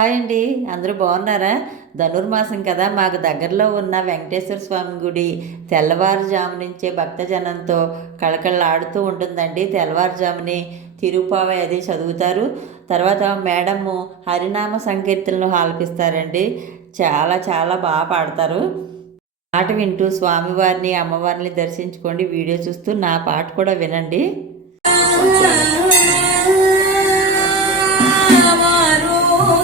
Hi అండి. అందరూ బాగున్నారా? ధనుర్మాసం కదా మాకు దగ్గరలో ఉన్న వెంకటేశ్వర స్వామి గుడి తెల్లవారుజాము నుంచే భక్తజనంతో కళకళలాడుతూ ఉంటుందండి. తెల్లవారుజాముని తిరుపావ అది చదువుతారు. తర్వాత మేడము హరినామ సంకీర్తనలు ఆలపిస్తారండి. చాలా చాలా బాగా పాడతారు. పాట వింటూ స్వామివారిని అమ్మవారిని దర్శించుకోండి. వీడియో చూస్తూ నా పాట కూడా వినండి.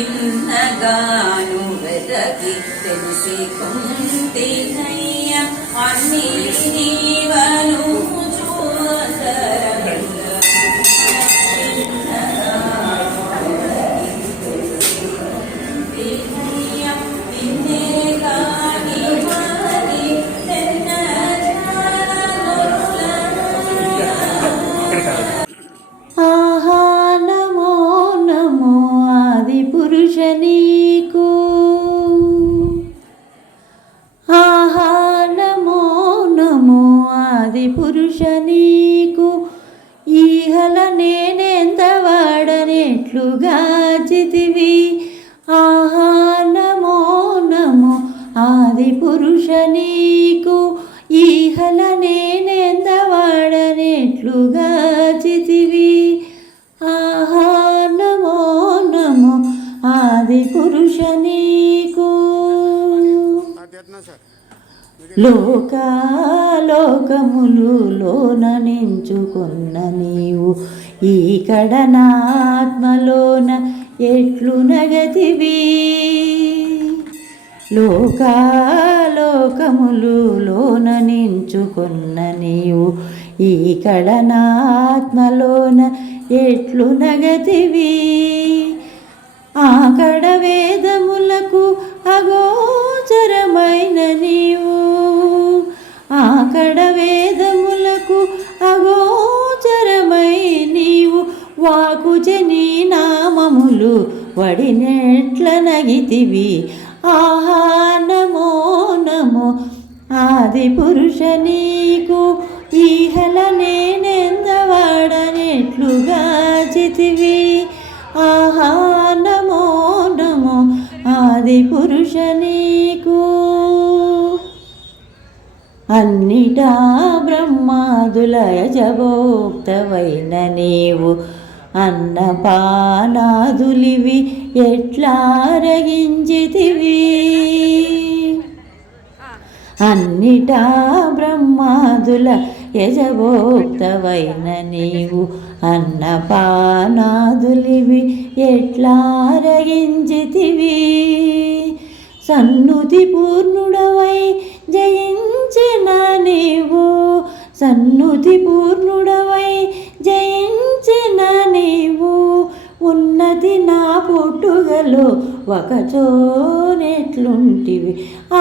നിന്നകാനുരകിത്തൻ സിഖും തികയ്യ അന്നീ ఆది పురుష నీకు ఈహల నేనెంత వాడనెట్లుగా చితివి? ఆహా నమో నమో ఆది పురుష నీకు ఈహల నేనెంత వాడనెట్లుగా చితివి? ఆహా నమో నమో ఆది పురుష నీకు. లోకాలోకములు లోన నించుకున్న నీవు ఈ కడనాత్మలోన ఎట్లు నగతివి? లోకాలోకములు లోన నించుకున్న నీవు ఈ కడనాత్మలోన ఎట్లు నగతివి? ఆకడ వేదములకు నామములు వడినెట్ల నగితివి. ఆహా నమో నమో ఆది పురుష నీకు ఈహల నేనెందవాడనెట్లుగా చితివి. ఆహా నమో నమో ఆది పురుష నీకు. అన్నిటా బ్రహ్మాదుల యజభోక్తవైన నీవు. అన్నపానాదులివి ఎట్లారగించితివి అన్నిటా బ్రహ్మాదుల యజభోక్తవైన నీవు అన్నపానాదులివి ఎట్లారగించితివి సన్నుతి పూర్ణుడవై జయించిన నీవు సన్నుతి పూర్ణుడవై జయించిన నీవు ఉన్నది నా పుట్టుగలో ఒకచోనెట్లుంటివి.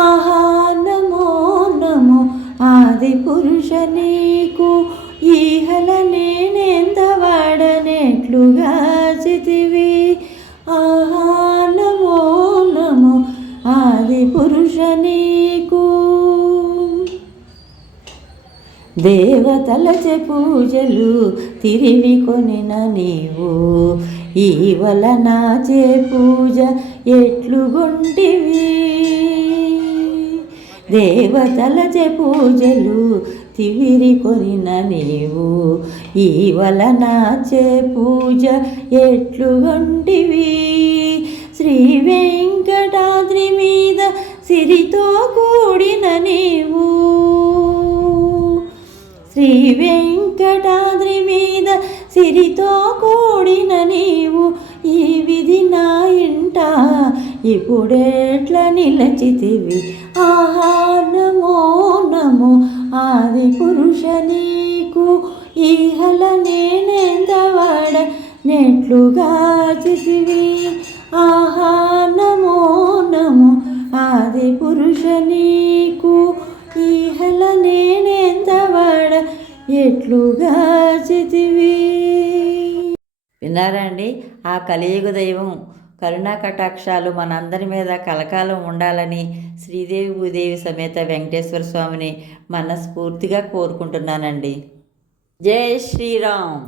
ఆహా నమో నమో ఆది పురుష నీకు ఈహల నేనెంత వాడనెట్లుగా చితివి ఆహా నమో నమో ఆది పురుష నీకు దేవతలచే పూజలు తిరిగి కొనిన నీవు ఈ వలనాచే పూజ ఎట్లుగొంటివి? దేవతలచే పూజలు తివిరి కొనిన నీవు ఈ వలనాచే పూజ ఎట్లుగొంటివి? శ్రీ వెంకటాద్రి మీ సిరితో కూడిన నీవు ఈ విధి నా ఇంట. ఇప్పుడెట్ల నిలచితివి? ఆహా నమో నమో ఆది పురుష నీకు. ఈహల నేనెందవాడ? నెట్లుగా చితివి. ఆహా నమో నమో ఆది పురుష నీకు. ఈహల నేనెందవాడ? ఎట్లుగా చితివి? విన్నారా అండి ఆ కలియుగ దైవం కరుణా కటాక్షాలు మనందరి మీద కలకాలం ఉండాలని శ్రీదేవి భూదేవి సమేత వెంకటేశ్వర స్వామిని మనస్ఫూర్తిగా కోరుకుంటున్నానండి. జై శ్రీరామ్.